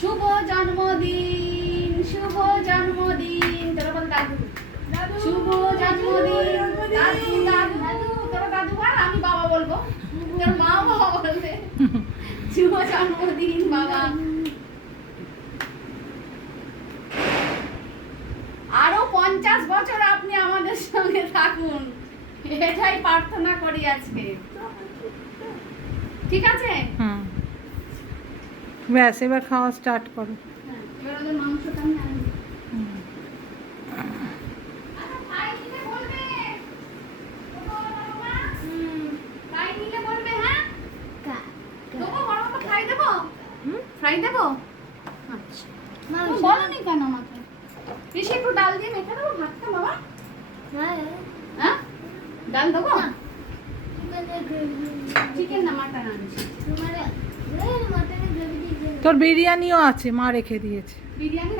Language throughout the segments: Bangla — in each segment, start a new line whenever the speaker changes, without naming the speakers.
শুভ জন্মদিন শুভ জন্মদিন তোরা বল দাদু শুভ জন্মদিন দাদু দাদু তোরা দাদু বল আমি বাবা বলব তোর মা বাবা বলবে শুভ জন্মদিন বাবা আরও পঞ্চাশ বছর আপনি আমাদের সঙ্গে থাকুন এটাই প্রার্থনা করি আজকে। ঠিক আছে?
হুম। ব্যাস এবার খাওয়া স্টার্ট করো।
হ্যাঁ, এবার ওদের মাংসটা আমি ফ্রাই দেবো হ্যাঁ? দেবো? আচ্ছা। তুমি বলোনি কেন আমাকে? পিসি একটু ডাল দিয়ে মেখে দেবো ভাতটা বাবা? হ্যাঁ? ডাল দেবো? চিকেন না মাটন আনছি।
তোর বিরিয়ানিও আছে মা রেখে দিয়েছে।
বিরিয়ানি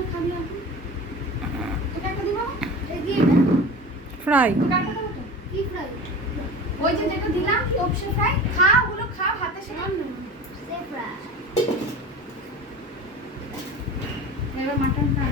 এখন। একটা দিবো?
ফ্রাই
একটা দেবো? ওই যে যেটা দিলাম ফ্রাই খা ওগুলো খা ভাতের সাথে এবার মাটনটা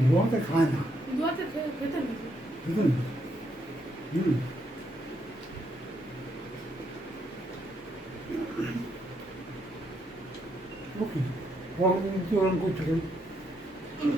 ধোয়াতে খায় না
দুয়াতে খে- খেতে নাকি
বুঝলেন হুম ওকে ওরকম ওরকম করছে কেন হুম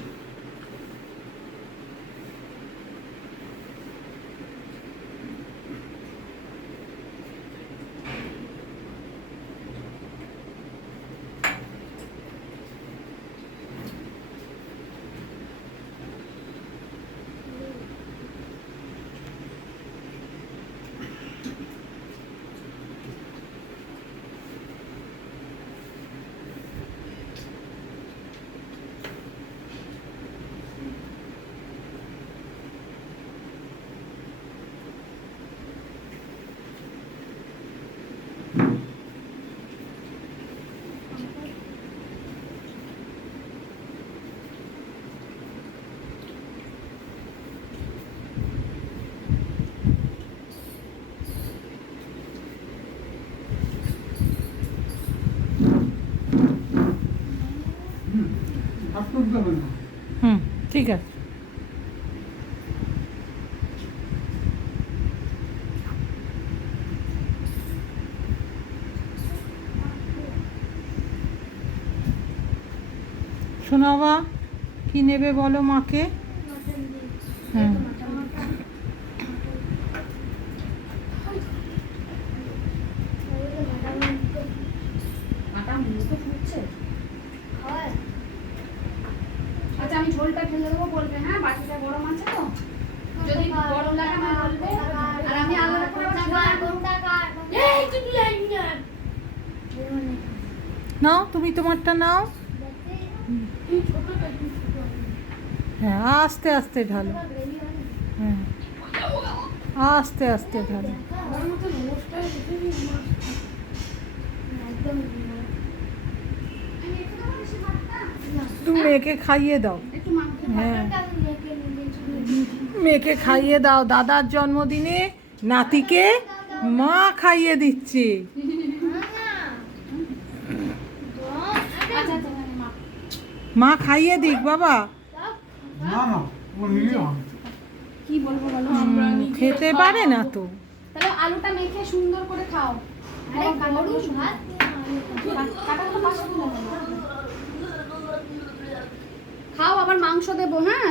হুম ঠিক আছে। শোনাবা কি নেবে বলো মাকে? হ্যাঁ
মাথা মুখ তো ফুটছে আচ্ছা আমি ঝোলটা ঢেলে দেবো বলবে হ্যাঁ বাটিটা গরম আছে তো। যদি গরম লাগে আমার বলবে। আর আমি আলাদা করে
নাও তুমি তোমারটা নাও। হ্যাঁ আস্তে আস্তে ঢালো। হ্যাঁ আস্তে আস্তে ঢালো
মতো রোস্টার দেখে আমার
আমি একটু দেবো বেশি ভাতটা?
তুমি মেয়েকে খাইয়ে দাও। হ্যাঁ। মেয়েকে খাইয়ে দাও। দাদার জন্মদিনে নাতিকে মা খাইয়ে দিচ্ছে।
আচ্ছা আচ্ছা।
মা। খাইয়ে দিক বাবা। খেতে পারে না তো।
তাহলে আলুটা মেখে সুন্দর করে খাও। আবার মাংস দেবো হ্যাঁ?